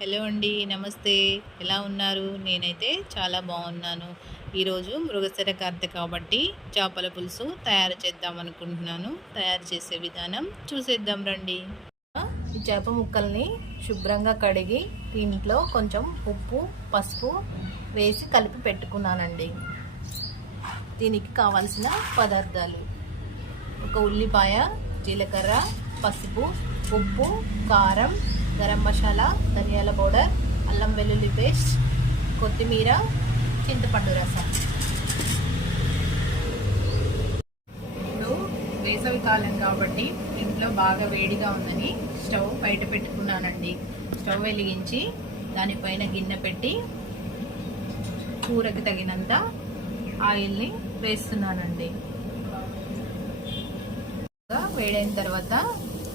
Hello అండి, నమస్తే. ఎలా ఉన్నారు? నేనైతే చాలా బాగున్నాను. ఈరోజు మృగశిర కార్తె కాబట్టి చేపల పులుసు తయారు చేద్దాం అనుకుంటున్నాను. తయారు చేసే విధానం చూసేద్దాం రండి. ఈ చేప ముక్కల్ని శుభ్రంగా కడిగి దీంట్లో కొంచెం ఉప్పు, పసుపు వేసి కలిపి పెట్టుకున్నానండి. దీనికి కావాల్సిన పదార్థాలు: ఒక ఉల్లిపాయ, జీలకర్ర, పసుపు, ఉప్పు, కారం, గరం మసాలా, ధనియాల పౌడర్, అల్లం వెల్లుల్లి పేస్ట్, కొత్తిమీర, చింతపండు రసం. ఇప్పుడు వేసవి కాలం కాబట్టి ఇంట్లో బాగా వేడిగా ఉందని స్టవ్ బయట పెట్టుకున్నానండి. స్టవ్ వెలిగించి దానిపైన గిన్నె పెట్టి కూరకి తగినంత ఆయిల్ని వేస్తున్నానండి. వేడైన తర్వాత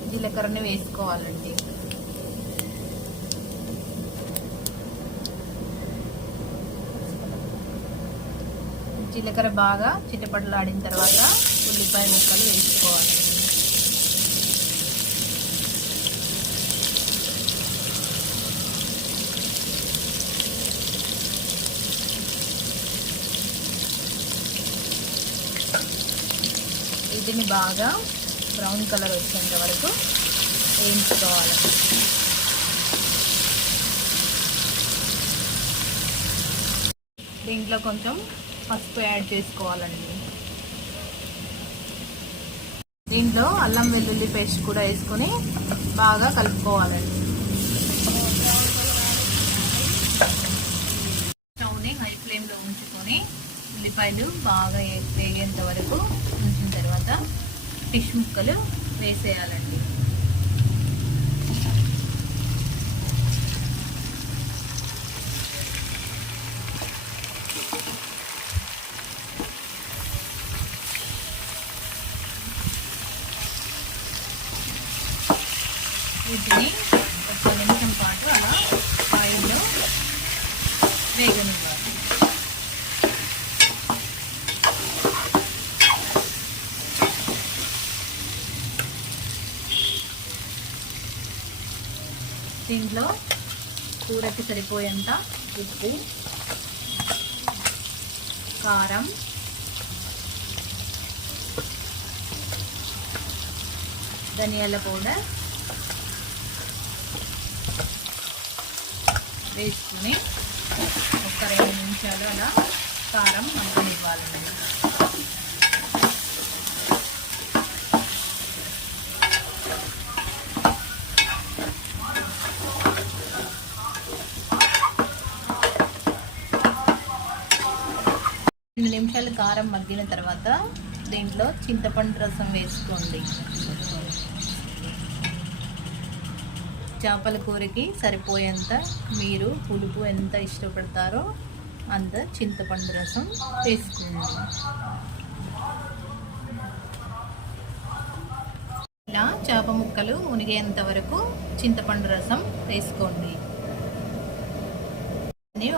జీలకర్రని వేసుకోవాలండి. జీలకర్ర బాగా చిటపటలాడిన తర్వాత ఉల్లిపాయ ముక్కలు వేసుకోవాలి. వీటిని బాగా బ్రౌన్ కలర్ వచ్చేంత వరకు వేయించుకోవాలి. దీంట్లో కొంచెం పసుపు యాడ్ చేసుకోవాలండి. దీంట్లో అల్లం వెల్లుల్లి పేస్ట్ కూడా వేసుకొని బాగా కలుపుకోవాలండి. స్టవ్ని హై ఫ్లేమ్లో ఉంచుకొని ఉల్లిపాయలు బాగా వేగేంత వరకు ఉంచిన తర్వాత ఫిష్ ముక్కలు వేసేయాలండి. వీటిని ఒక నిమిషం పాటు అలా ఆయిల్లో వేగనివ్వాలి. దీంట్లో కూరకి సరిపోయేంత ఉప్పు, కారం, ధనియాల పౌడర్ వేసుకుని ఒక 2 నిమిషాలు అలా కారం మగ్గనివ్వాలండి. రెండు నిమిషాలు కారం మగ్గిన తర్వాత దీంట్లో చింతపండు రసం వేసుకోండి. చేపల కూరకి సరిపోయేంత మీరు పులుపు ఎంత ఇష్టపడతారో అంత చింతపండు రసం వేసుకోండి. ఇలా చేప ముక్కలు మునిగేంత వరకు చింతపండు రసం వేసుకోండి.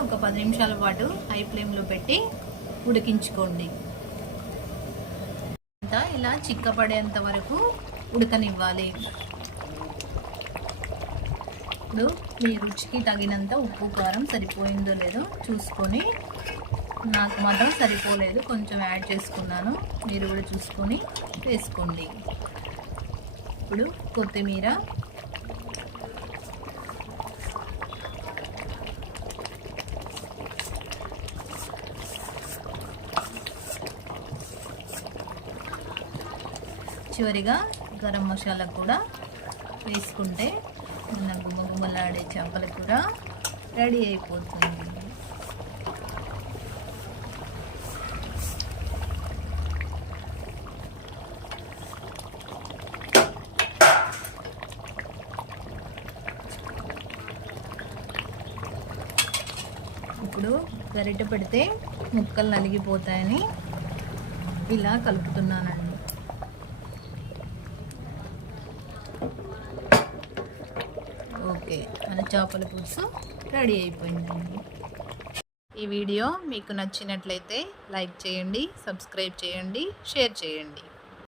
ఒక 10 నిమిషాల పాటు హై ఫ్లేమ్లో పెట్టి ఉడికించుకోండి. ఇలా చిక్కపడేంత వరకు ఉడకనివ్వాలి. ఇప్పుడు మీ రుచికి తగినంత ఉప్పు, కారం సరిపోయిందో లేదో చూసుకొని, నాకు మాత్రం సరిపోలేదు, కొంచెం యాడ్ చేసుకున్నాను. మీరు కూడా చూసుకొని వేసుకోండి. ఇప్పుడు కొత్తిమీర, చివరిగా గరం మసాలా కూడా వేసుకుంటే మన గుమ్మగుమ్మలాడే చేపల కూర రెడీ అయిపోతుంది. ఇప్పుడు గరిటె పెడితే ముక్కలు నలిగిపోతాయని ఇలా కలుపుతున్నానండి. ఓకే, మన చేపల పులుసు రెడీ అయిపోయిందండి. ఈ వీడియో మీకు నచ్చినట్లయితే లైక్ చేయండి, సబ్స్క్రైబ్ చేయండి, షేర్ చేయండి.